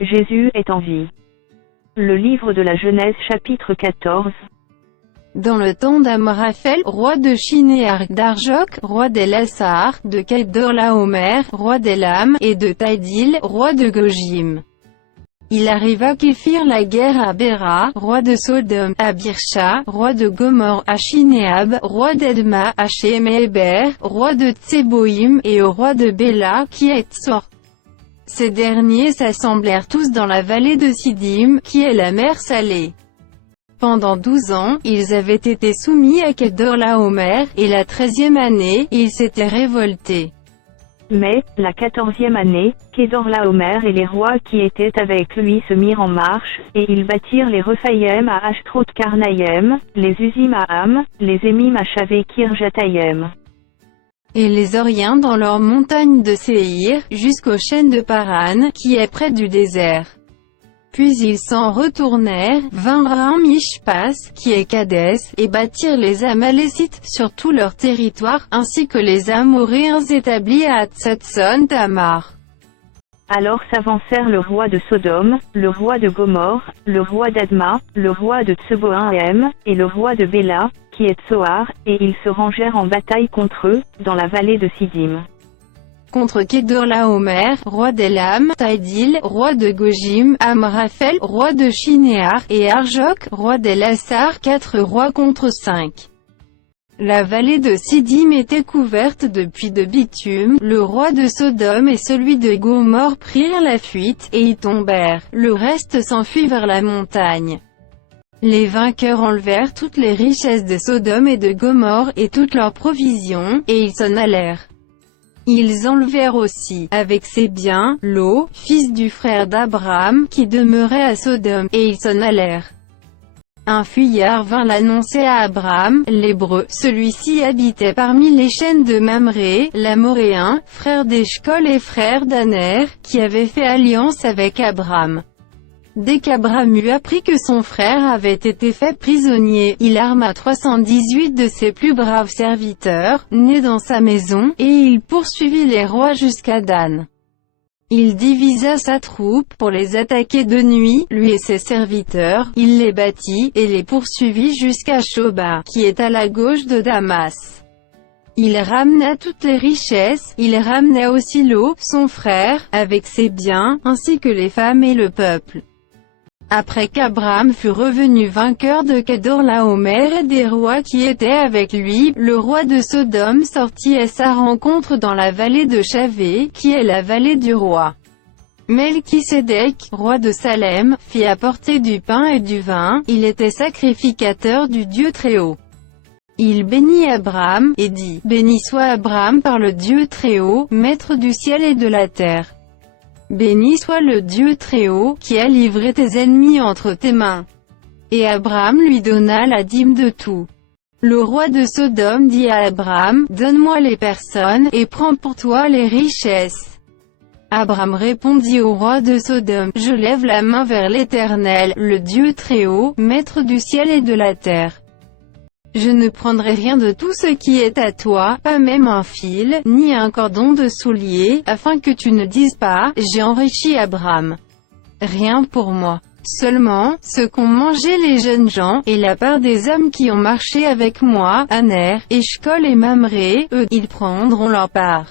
Jésus est en vie. Le livre de la Genèse chapitre 14. Dans le temps d'Amraphel, roi de Shinéar, d'Arjok, roi d'Elassar, de Kedorlaomer, roi d'Elam, et de Taïdil, roi de Gojim. Il arriva qu'ils firent la guerre à Béra, roi de Sodome, à Birsha, roi de Gomorre, à Shinéab, roi d'Edma, à Sheméber, roi de Tseboïm, et au roi de Béla, qui est Tsor. Ces derniers s'assemblèrent tous dans la vallée de Siddim, qui est la mer Salée. Pendant 12 ans, ils avaient été soumis à Kedorlaomer, et la 13e année, ils s'étaient révoltés. Mais, la 14e année, Kedorlaomer et les rois qui étaient avec lui se mirent en marche, et ils bâtirent les Rephaïm à Ashtroth-Karnaïm, les Usim à Ham, les Émim à Shavé-Kirjataïm. Et les Oriens dans leurs montagnes de Séhir, jusqu'aux chênes de Paran, qui est près du désert. Puis ils s'en retournèrent, vinrent à Mishpas, qui est Kadès, et bâtirent les Amalécites, sur tout leur territoire, ainsi que les Amoréens établis à Hatzatson Tamar. Alors s'avancèrent le roi de Sodome, le roi de Gomorre, le roi d'Adma, le roi de Tseboïm, et le roi de Béla, qui est Tsoar, et ils se rangèrent en bataille contre eux, dans la vallée de Siddim. Contre Kedorlaomer, roi d'Elam, Taïdil, roi de Gojim, Amraphel, roi de Shinéar, et Arjok, roi d'Elassar, 4 rois contre 5. La vallée de Siddim était couverte de puits de bitume, le roi de Sodome et celui de Gomorre prirent la fuite, et y tombèrent, le reste s'enfuit vers la montagne. Les vainqueurs enlevèrent toutes les richesses de Sodome et de Gomorre, et toutes leurs provisions, et ils s'en allèrent. Ils enlevèrent aussi, avec ses biens, Lot, fils du frère d'Abraham, qui demeurait à Sodome, et ils s'en allèrent. Un fuyard vint l'annoncer à Abraham, l'Hébreu. Celui-ci habitait parmi les chênes de Mamré, l'Amoréen, frère d'Eshcol et frère d'Aner, qui avait fait alliance avec Abraham. Dès qu'Abraham eut appris que son frère avait été fait prisonnier, il arma 318 de ses plus braves serviteurs, nés dans sa maison, et il poursuivit les rois jusqu'à Dan. Il divisa sa troupe pour les attaquer de nuit, lui et ses serviteurs, il les battit, et les poursuivit jusqu'à Shoba, qui est à la gauche de Damas. Il ramena toutes les richesses, il ramena aussi Lot, son frère, avec ses biens, ainsi que les femmes et le peuple. Après qu'Abraham fut revenu vainqueur de Kedorlaomer et des rois qui étaient avec lui, le roi de Sodome sortit à sa rencontre dans la vallée de Shavé, qui est la vallée du roi. Melchisédek, roi de Salem, fit apporter du pain et du vin, il était sacrificateur du Dieu Très-Haut. Il bénit Abraham, et dit, « Béni soit Abraham par le Dieu Très-Haut, maître du ciel et de la terre. Béni soit le Dieu Très-Haut, qui a livré tes ennemis entre tes mains. » Et Abraham lui donna la dîme de tout. Le roi de Sodome dit à Abraham, « Donne-moi les personnes, et prends pour toi les richesses. » Abraham répondit au roi de Sodome, « Je lève la main vers l'Éternel, le Dieu Très-Haut, maître du ciel et de la terre. Je ne prendrai rien de tout ce qui est à toi, pas même un fil, ni un cordon de soulier, afin que tu ne dises pas, j'ai enrichi Abraham. Rien pour moi. Seulement, ce qu'ont mangé les jeunes gens, et la part des hommes qui ont marché avec moi, Aner, Eshcol et Mamré, eux, ils prendront leur part.